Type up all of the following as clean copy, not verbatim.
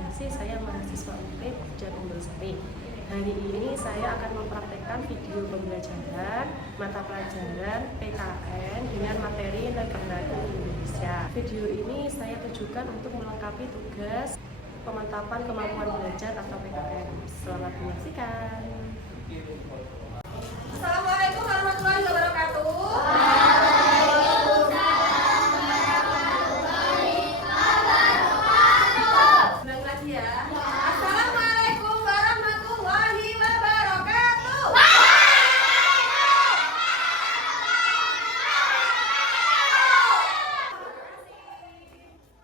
Widiasi, saya mahasiswa UP Jagombelsari. Hari ini saya akan mempraktekkan video pembelajaran mata pelajaran PKN dengan materi negara Indonesia. Video ini saya tujukan untuk melengkapi tugas pemantapan kemampuan belajar atau PKN. Selamat menyaksikan. Assalamualaikum warahmatullahi wabarakatuh. Ulang lagi ya. Assalamualaikum warahmatullahi wabarakatuh.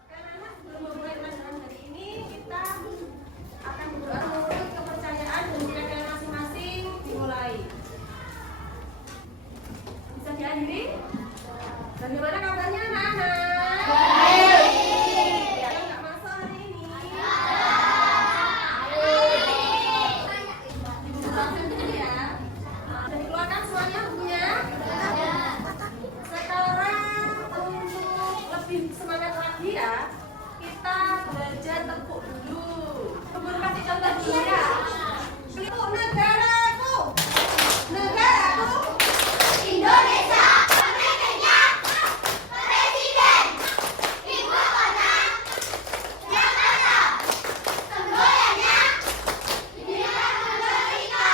Karena sebelum memulai pelajaran hari ini, kita akan berdoa menurut kepercayaan dan nilai masing-masing dimulai. Bisa dihadiri? Bagaimana kabarnya anak-anak? Baik. Yang nggak masuk hari ini? Dibukakan dulu ya. Sudah dikeluarkan semuanya bukunya? Sekarang untuk lebih semangat lagi ya, kita belajar tepuk dulu. Keburu kasih contoh dulu ya. Tepuk negaraku. Negaraku Indonesia. Menterinya, Presiden, Ibu Kota, Jakarta, semboyannya, Bintang Merdeka.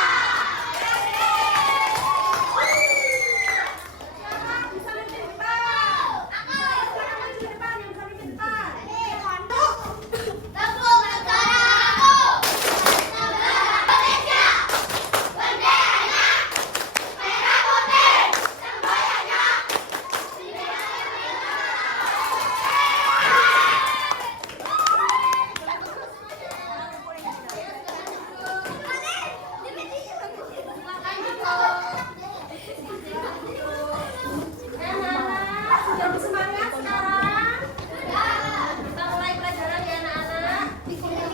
Siapa bisa maju depan? Aku. Siapa maju depan yang bisa maju depan? Tepuk negaraku. Negara Indonesia. Benderanya merah putih. Semboyannya anak-anak sudah bersemangat sekarang? Kita mulai pelajaran ya anak-anak.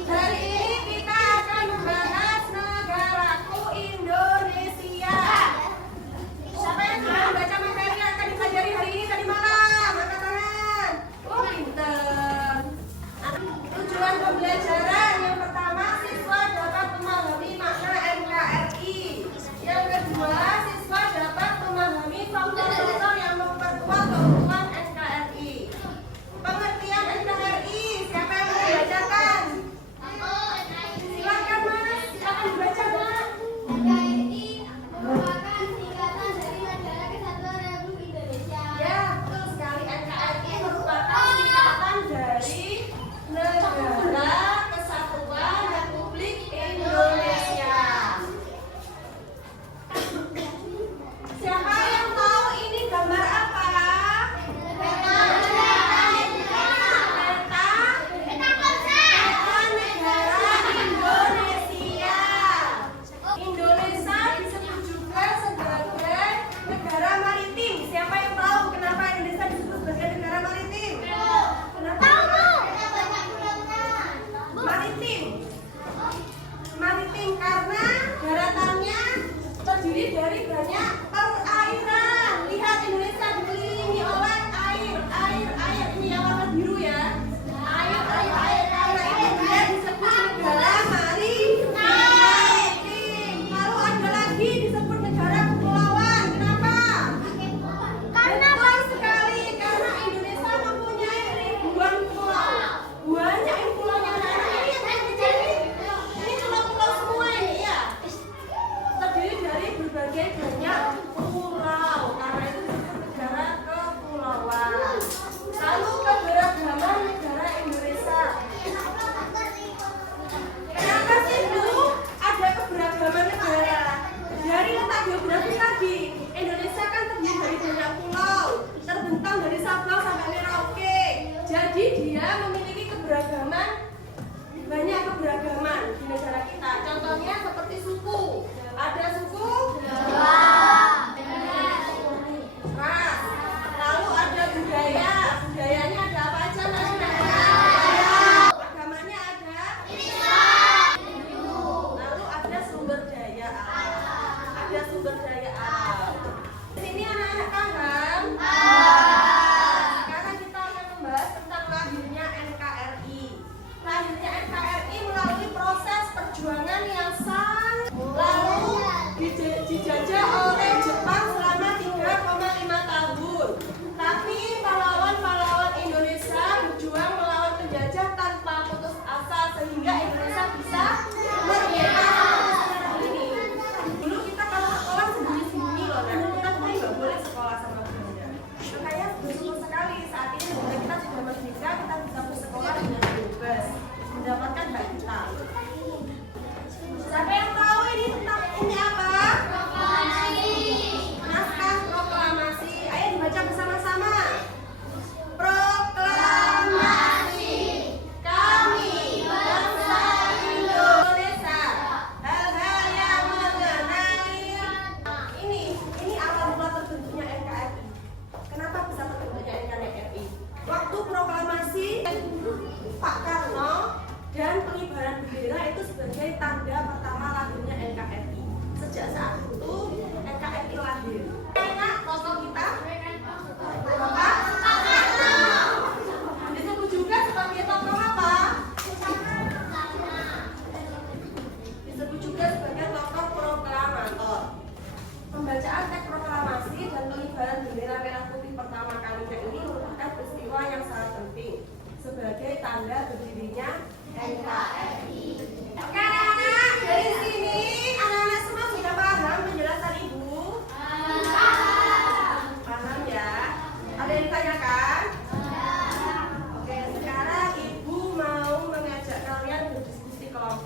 Hari ini kita akan membahas negaraku Indonesia. Siapa yang sudah membaca materi yang akan dipelajari hari ini tadi malam? Angkat tangan. Oh, pinter. Tujuan pembelajaran yang pertama, siswa dapat memahami makna NKRI. Yang kedua, siswa dapat memahami faktor-faktor yang memperkuat keutuhan NKRI. Pengertian NKRI, siapa yang mau dibacakan? Silakan Mas, silakan dibaca Mas. NKRI merupakan singkatan dari Negara Kesatuan Republik Indonesia. Ya, betul sekali. NKRI merupakan singkatan dari Negara Kesatuan Republik Indonesia. Siapa yang tahu ini gambar apa? Peta. Peta negara Indonesia. Indonesia disebut juga sebagai negara maritim. Siapa yang tahu kenapa Indonesia disebut sebagai negara maritim? Kenapa? Maritim. Maritim karena daratannya terdiri dari banyak perairan. Lihat, Indonesia dikelilingi oleh air. Ini yang warna biru ya. Air. Karena itu dia disebut negara maritim. Lalu ada lagi disebut negara kepulauan. Kenapa? Betul sekali, karena Indonesia mempunyai ribuan pulau. Banyak ini pulaunya anak-anak. Ini yang kecil ini pulau-pulau semua ini ya. Terdiri dari berbagai banyak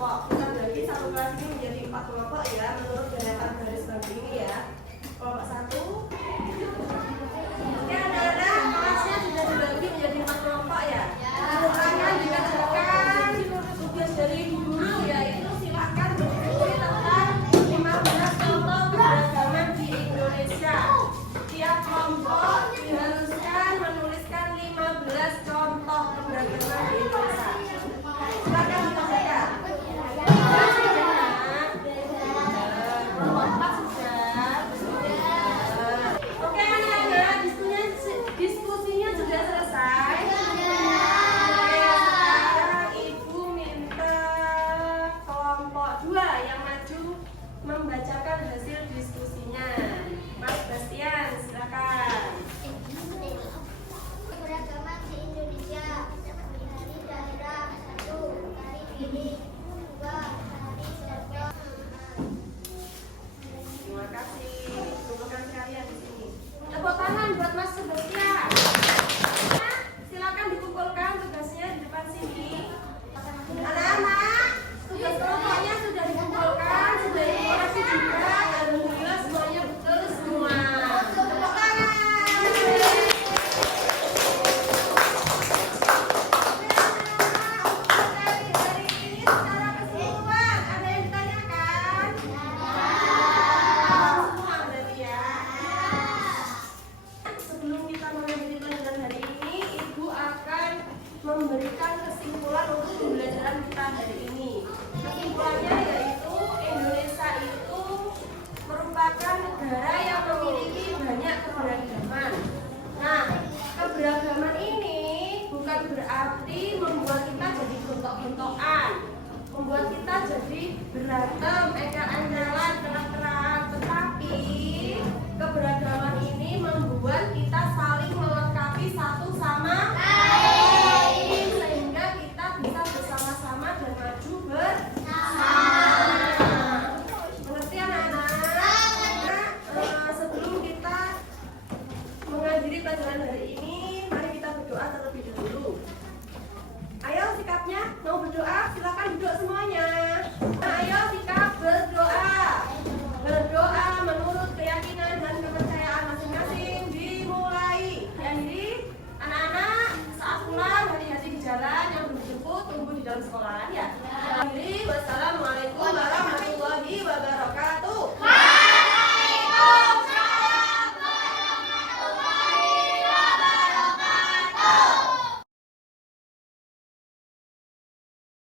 kelompok. Kita bagi satu kelas ini menjadi 4 kelompok ya, menurut deretan garis bagi ini ya. Kelompok 1. Oke, anak-anak, kelasnya sudah dibagi menjadi 4 kelompok ya. Silakan dikerjakan tugas dari guru, yaitu silakan berpikir tentang 15 contoh keberagaman di Indonesia. Tiap kelompok diharuskan menuliskan 15 contoh keberagaman di Indonesia. Silakan dikerjakan. Oke anak-anak, diskusinya sudah selesai. Sekarang ibu minta kelompok 2 yang maju membacakan hasil diskusinya. Mas Bastian, silakan. Keberagaman di Indonesia. Hari daerah 1, hari pilih 2, hari serba. Terima kasih. Kumpulkan kalian di sini. Tepuk tangan buat Mas Sebastian. Silakan dikumpulkan tugasnya di depan sini. Anak-anak, tugas kelompoknya sudah dikumpulkan, sudah dikoreksi juga. Alhamdulillah semuanya betul semua. Tepuk tangan. Dari ini secara keseluruhan ada yang ditanyakan? Semua berarti ya. Sebelum kita mengakhiri pelajaran hari ini, Ibu akan memberikan kesimpulan untuk pembelajaran kita hari ini. Kesimpulannya yaitu Indonesia itu merupakan negara yang memiliki banyak keberagaman. Nah, keberagaman ini bukan berarti membuat kita jadi gontok-gontokan, membuat kita jadi berantem, ekal-ekalan, kerak-kerakan, tetapi keberagaman ini membuat kita saling melengkapi satu sama lain sehingga kita bisa bersama-sama dan maju bersama. Mengerti anak-anak? Sebelum kita mengakhiri pelajaran hari ini, mari kita berdoa terlebih dahulu. Ayo sikapnya, mau berdoa? Silakan duduk semuanya. Ayo sikap berdoa. Berdoa menurut keyakinan dan kepercayaan masing-masing dimulai. Jadi anak-anak saat pulang hati-hati di jalan, yang belum dijemput tunggu di dalam sekolahan ya. Akhiri wassalamualaikum.